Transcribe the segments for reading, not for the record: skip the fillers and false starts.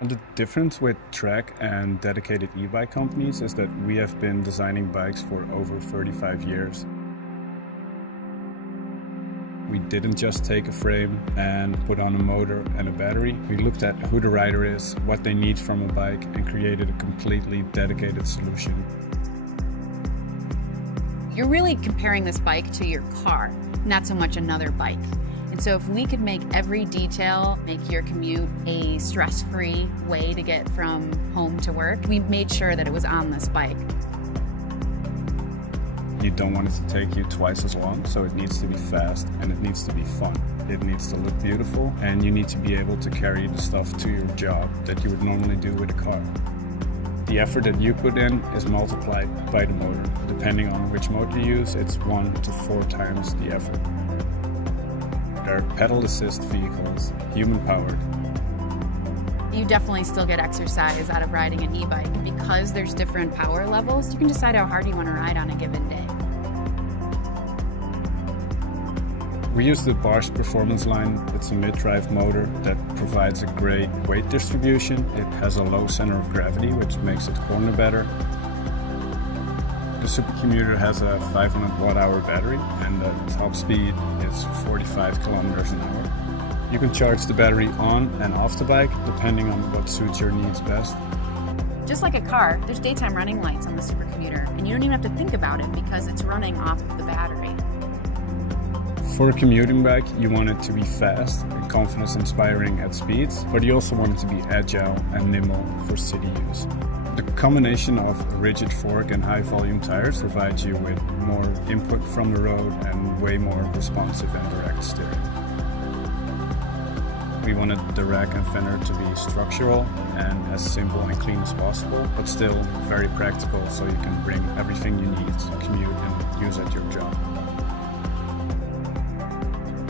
And the difference with track and dedicated e-bike companies is that we have been designing bikes for over 35 years. We didn't just take a frame and put on a motor and a battery. We looked at who the rider is, what they need from a bike, and created a completely dedicated solution. You're really comparing this bike to your car, not so much another bike. And so if we could make every detail, make your commute a stress-free way to get from home to work, we made sure that it was on this bike. You don't want it to take you twice as long, so it needs to be fast and it needs to be fun. It needs to look beautiful, and you need to be able to carry the stuff to your job that you would normally do with a car. The effort that you put in is multiplied by the motor. Depending on which motor you use, it's 1 to 4 times the effort. They're pedal assist vehicles, human powered. You definitely still get exercise out of riding an e-bike. Because there's different power levels, you can decide how hard you want to ride on a given day. We use the Bosch performance line. It's a mid-drive motor that provides a great weight distribution. It has a low center of gravity, which makes it corner better. The Super Commuter has a 500 watt-hour battery, and the top speed is 45 kilometers an hour. You can charge the battery on and off the bike, depending on what suits your needs best. Just like a car, there's daytime running lights on the Super Commuter, and you don't even have to think about it because it's running off of the battery. For a commuting bike, you want it to be fast and confidence-inspiring at speeds, but you also want it to be agile and nimble for city use. The combination of a rigid fork and high-volume tires provides you with more input from the road and way more responsive and direct steering. We wanted the rack and fender to be structural and as simple and clean as possible, but still very practical, so you can bring everything you need to commute and use at your job.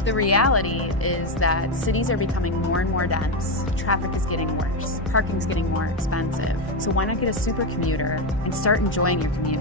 The reality is that cities are becoming more and more dense, traffic is getting worse, parking's getting more expensive. So why not get a Super Commuter and start enjoying your commute?